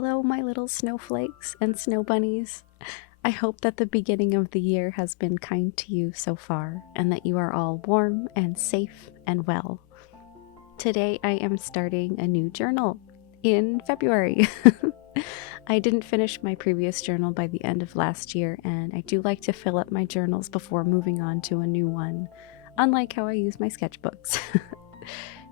Hello, my little snowflakes and snow bunnies. I hope that the beginning of the year has been kind to you so far and that you are all warm and safe and well. Today I am starting a new journal in February. I didn't finish my previous journal by the end of last year, and I do like to fill up my journals before moving on to a new one, unlike how I use my sketchbooks.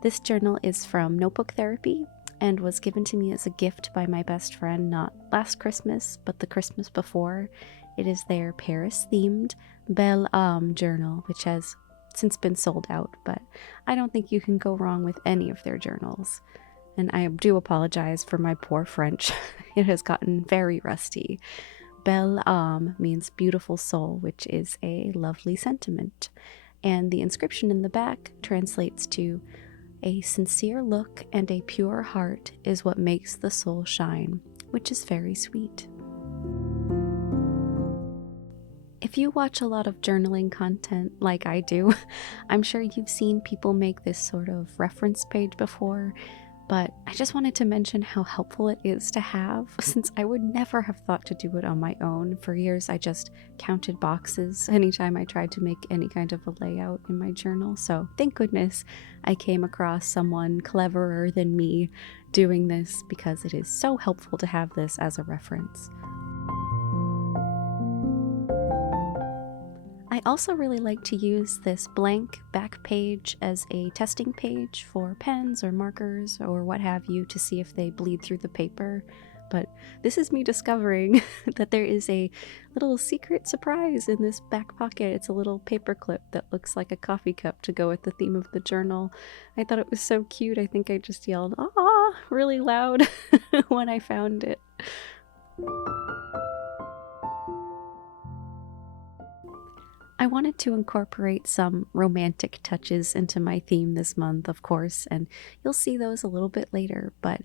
This journal is from Notebook Therapy and was given to me as a gift by my best friend not last Christmas, but the Christmas before. It is their Paris-themed Belle Âme journal, which has since been sold out, but I don't think you can go wrong with any of their journals. And I do apologize for my poor French. It has gotten very rusty. Belle Âme means beautiful soul, which is a lovely sentiment. And the inscription in the back translates to, "A sincere look and a pure heart is what makes the soul shine," which is very sweet. If you watch a lot of journaling content like I do, I'm sure you've seen people make this sort of reference page before, but I just wanted to mention how helpful it is to have, since I would never have thought to do it on my own. For years, I just counted boxes anytime I tried to make any kind of a layout in my journal, so thank goodness I came across someone cleverer than me doing this, because it is so helpful to have this as a reference. I also really like to use this blank back page as a testing page for pens or markers or what have you to see if they bleed through the paper. But this is me discovering that there is a little secret surprise in this back pocket. It's a little paper clip that looks like a coffee cup to go with the theme of the journal. I thought it was so cute. I think I just yelled, "Ah!" really loud when I found it. I wanted to incorporate some romantic touches into my theme this month, of course, and you'll see those a little bit later, but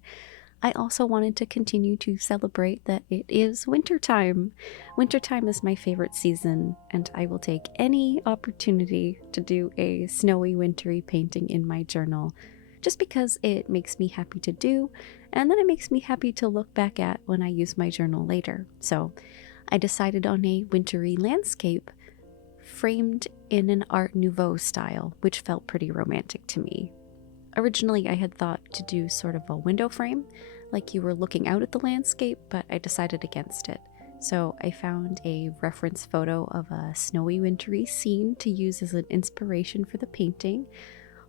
I also wanted to continue to celebrate that it is wintertime. Wintertime is my favorite season, and I will take any opportunity to do a snowy, wintry painting in my journal, just because it makes me happy to do, and then it makes me happy to look back at when I use my journal later. So I decided on a wintry landscape framed in an Art Nouveau style, which felt pretty romantic to me. Originally, I had thought to do sort of a window frame, like you were looking out at the landscape, but I decided against it. So I found a reference photo of a snowy, wintry scene to use as an inspiration for the painting,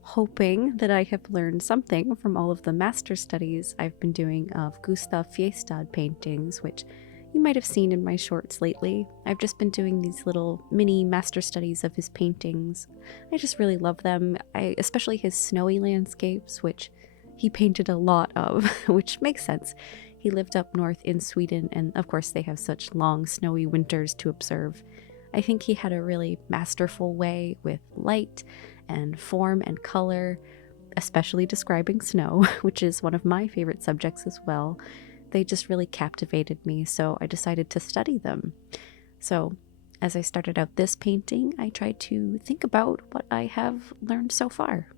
hoping that I have learned something from all of the master studies I've been doing of Gustav Fjestad paintings, which you might have seen in my shorts lately. I've just been doing these little mini master studies of his paintings. I just really love them, especially his snowy landscapes, which he painted a lot of, which makes sense. He lived up north in Sweden, and of course they have such long snowy winters to observe. I think he had a really masterful way with light and form and color, especially describing snow, which is one of my favorite subjects as well. They just really captivated me, so I decided to study them. So as I started out this painting, I tried to think about what I have learned so far.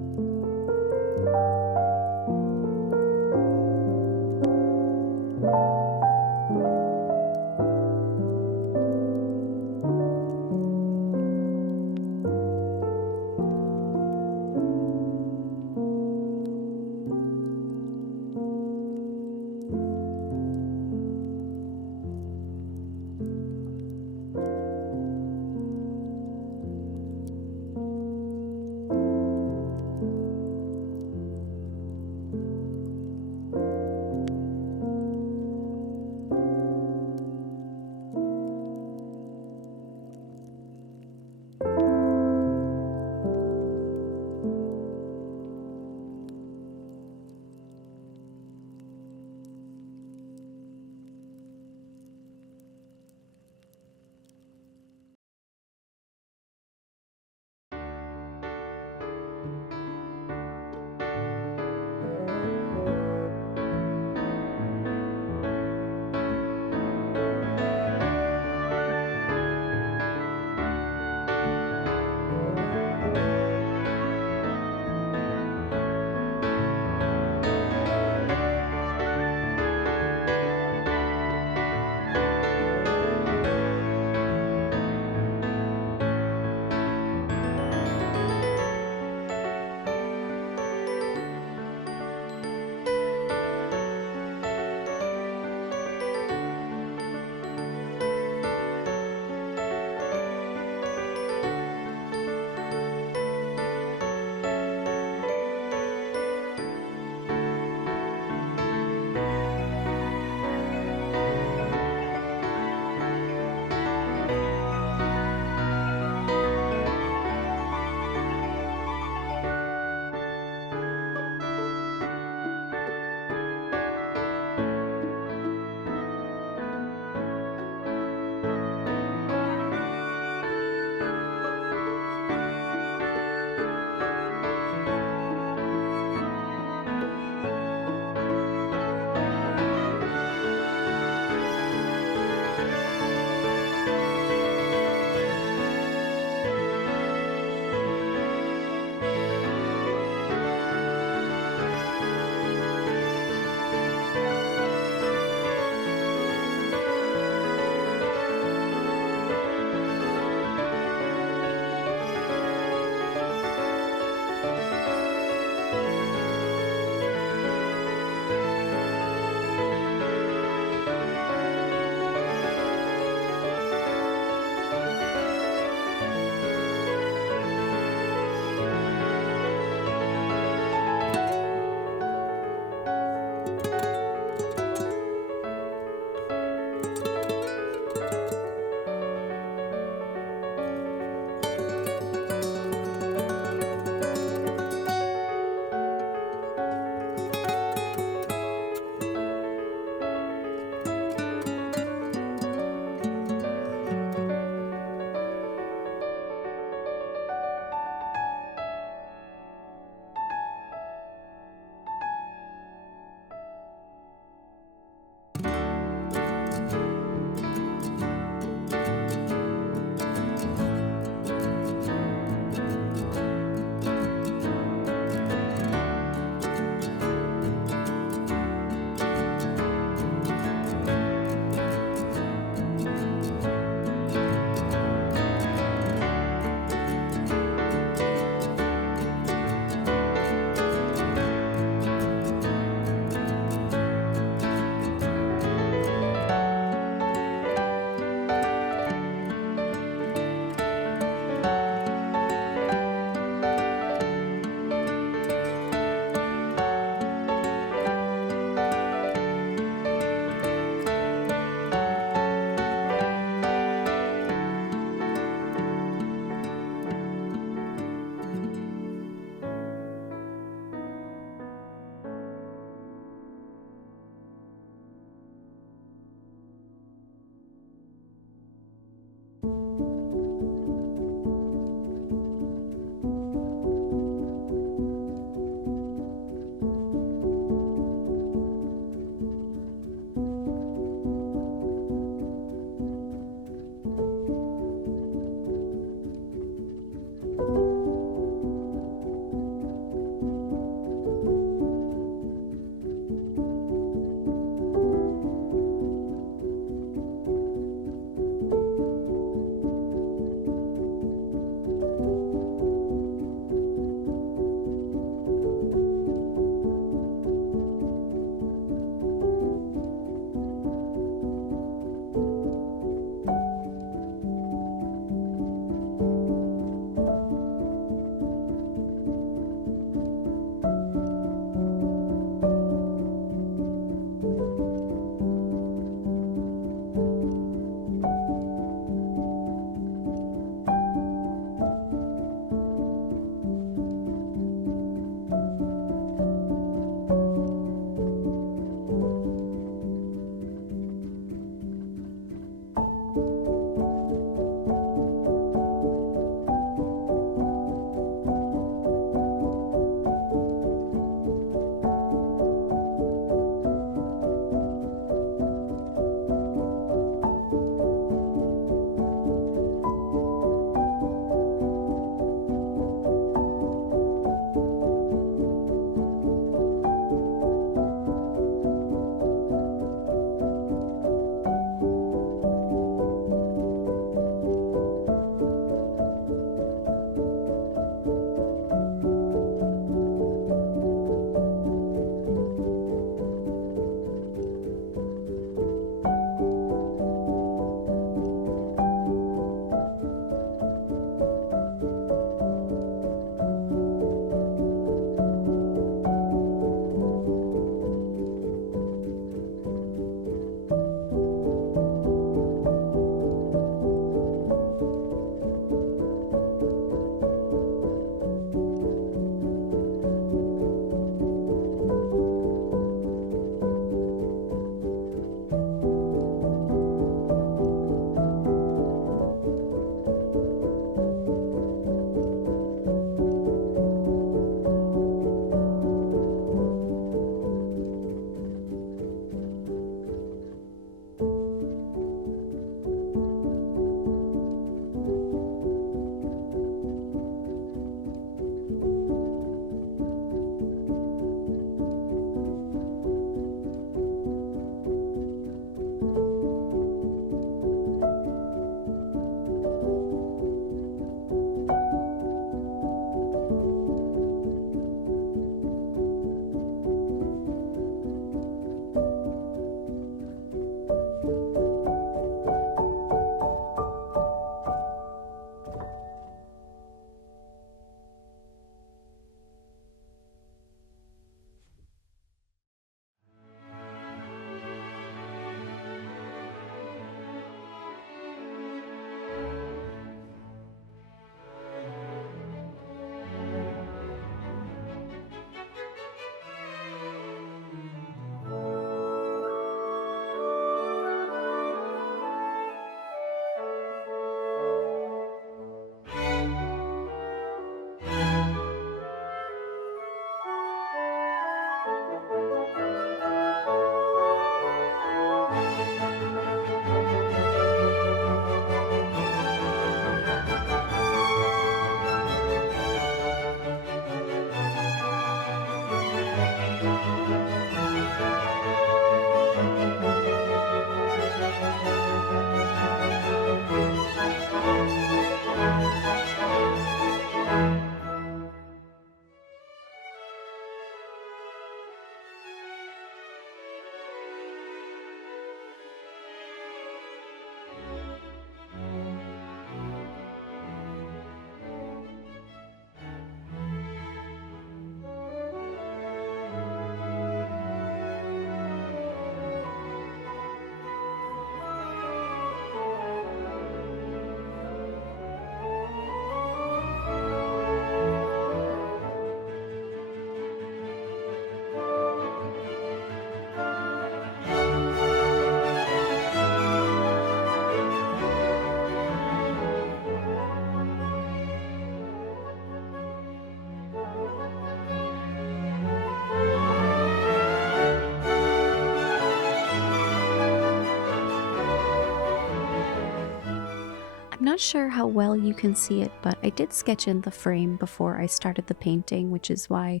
not sure how well you can see it, but I did sketch in the frame before I started the painting, which is why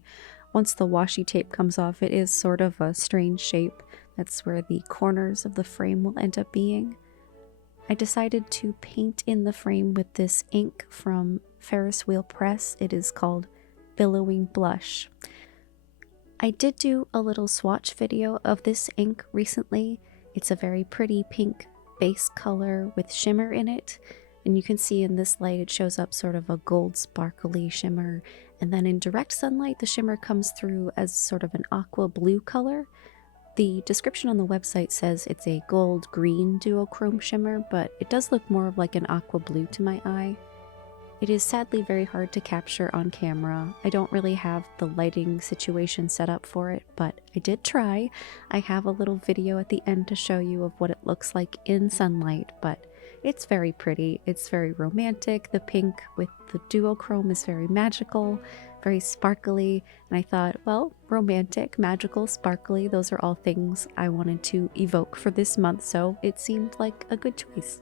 once the washi tape comes off, it is sort of a strange shape. That's where the corners of the frame will end up being. I decided to paint in the frame with this ink from Ferris Wheel Press. It is called Billowing Blush. I did do a little swatch video of this ink recently. It's a very pretty pink base color with shimmer in it. And you can see in this light it shows up sort of a gold sparkly shimmer. And then in direct sunlight, the shimmer comes through as sort of an aqua blue color. The description on the website says it's a gold-green duochrome shimmer, but it does look more of like an aqua blue to my eye. It is sadly very hard to capture on camera. I don't really have the lighting situation set up for it, but I did try. I have a little video at the end to show you of what it looks like in sunlight, but it's very pretty. It's very romantic. The pink with the duochrome is very magical, very sparkly, and I thought, well, romantic, magical, sparkly, those are all things I wanted to evoke for this month, so it seemed like a good choice.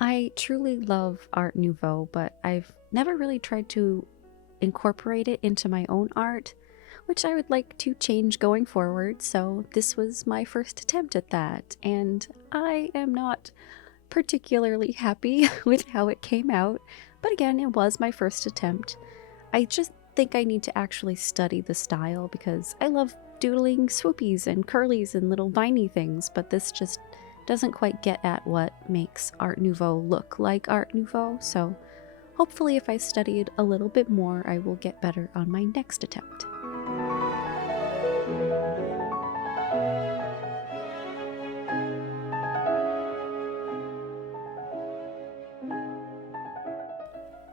I truly love Art Nouveau, but I've never really tried to incorporate it into my own art, which I would like to change going forward, so this was my first attempt at that, and I am not particularly happy with how it came out, but again, it was my first attempt. I just think I need to actually study the style because I love doodling swoopies and curlies and little viney things, but this just doesn't quite get at what makes Art Nouveau look like Art Nouveau, so hopefully if I studied a little bit more, I will get better on my next attempt.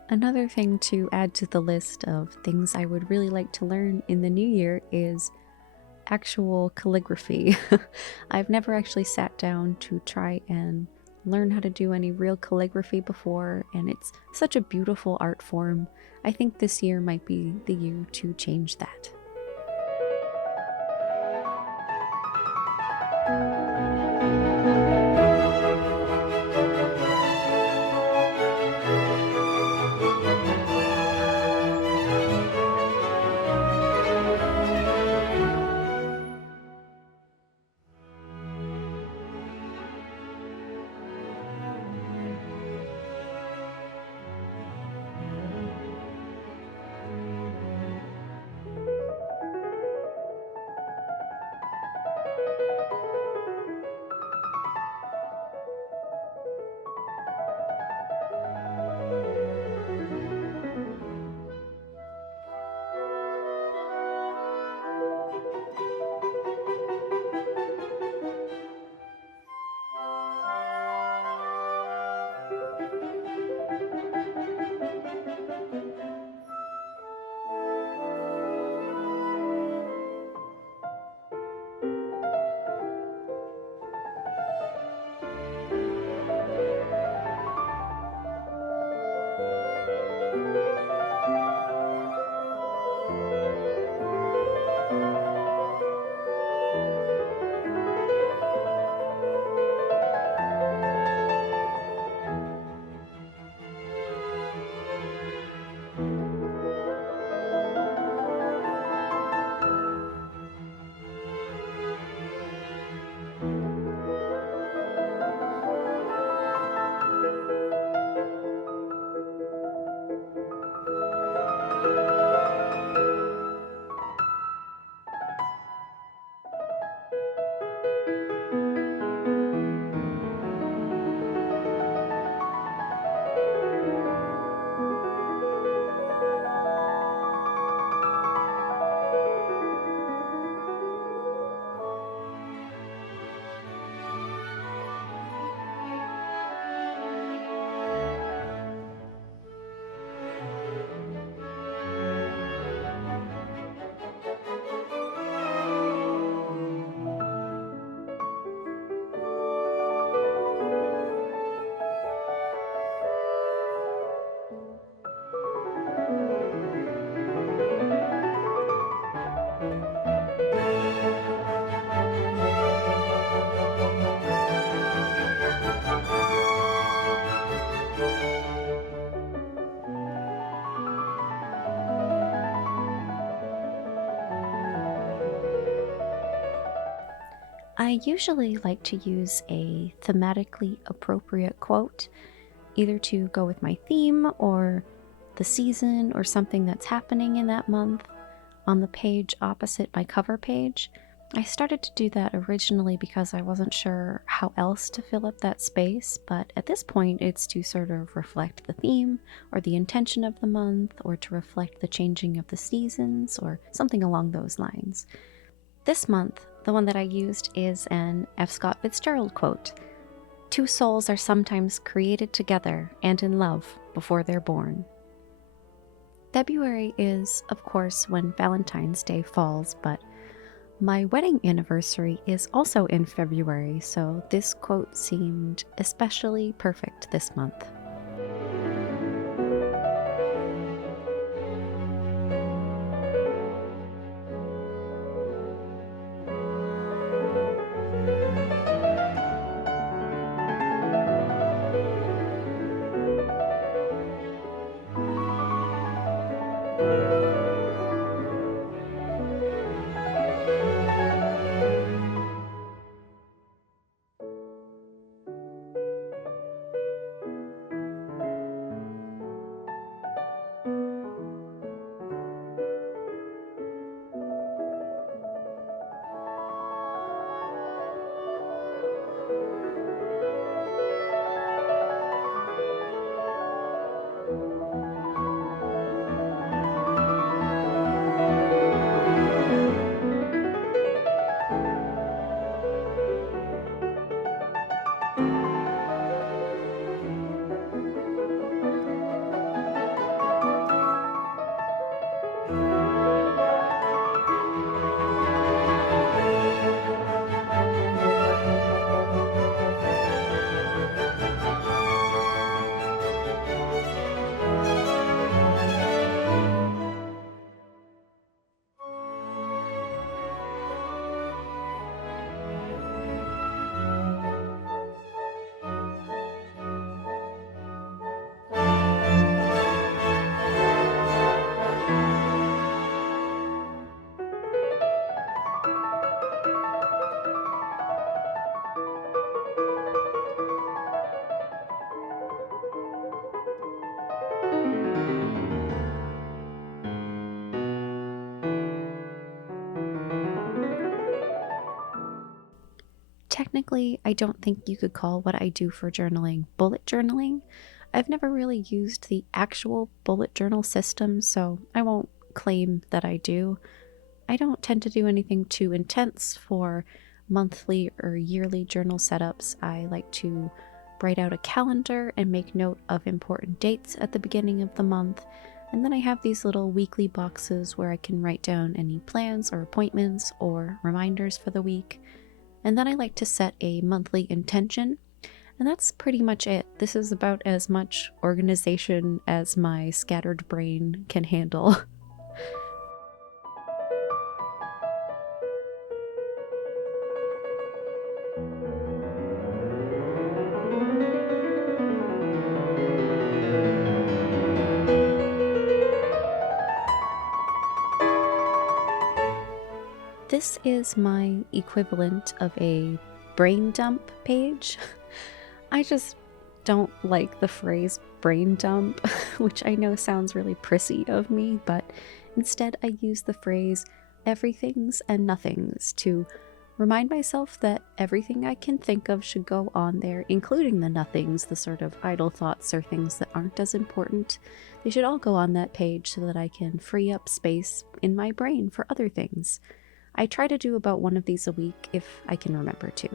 Another thing to add to the list of things I would really like to learn in the new year is actual calligraphy. I've never actually sat down to try and learn how to do any real calligraphy before, and it's such a beautiful art form. I think this year might be the year to change that. I usually like to use a thematically appropriate quote, either to go with my theme or the season or something that's happening in that month on the page opposite my cover page. I started to do that originally because I wasn't sure how else to fill up that space, but at this point it's to sort of reflect the theme or the intention of the month, or to reflect the changing of the seasons or something along those lines. This month, the one that I used is an F. Scott Fitzgerald quote. "Two souls are sometimes created together and in love before they're born." February is, of course, when Valentine's Day falls, but my wedding anniversary is also in February, so this quote seemed especially perfect this month. Technically, I don't think you could call what I do for journaling bullet journaling. I've never really used the actual bullet journal system, so I won't claim that I do. I don't tend to do anything too intense for monthly or yearly journal setups. I like to write out a calendar and make note of important dates at the beginning of the month. And then I have these little weekly boxes where I can write down any plans or appointments or reminders for the week. And then I like to set a monthly intention, and that's pretty much it. This is about as much organization as my scattered brain can handle. This is my equivalent of a brain dump page. I just don't like the phrase brain dump, which I know sounds really prissy of me, but instead I use the phrase everythings and nothings to remind myself that everything I can think of should go on there, including the nothings, the sort of idle thoughts or things that aren't as important. They should all go on that page so that I can free up space in my brain for other things. I try to do about one of these a week if I can remember to.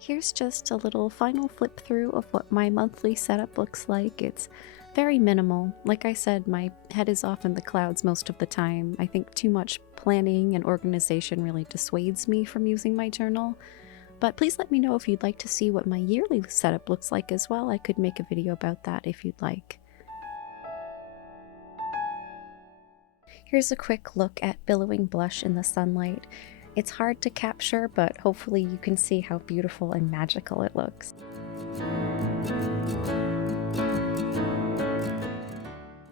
Here's just a little final flip through of what my monthly setup looks like. It's very minimal. Like I said, my head is off in the clouds most of the time. I think too much planning and organization really dissuades me from using my journal. But please let me know if you'd like to see what my yearly setup looks like as well. I could make a video about that if you'd like. Here's a quick look at billowing blush in the sunlight. It's hard to capture, but hopefully you can see how beautiful and magical it looks.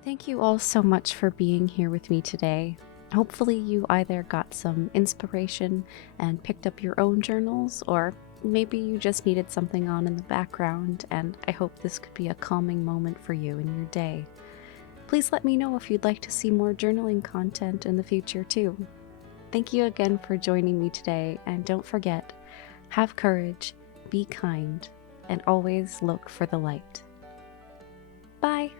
Thank you all so much for being here with me today. Hopefully you either got some inspiration and picked up your own journals, or maybe you just needed something on in the background, and I hope this could be a calming moment for you in your day. Please let me know if you'd like to see more journaling content in the future too. Thank you again for joining me today, and don't forget, have courage, be kind, and always look for the light. Bye!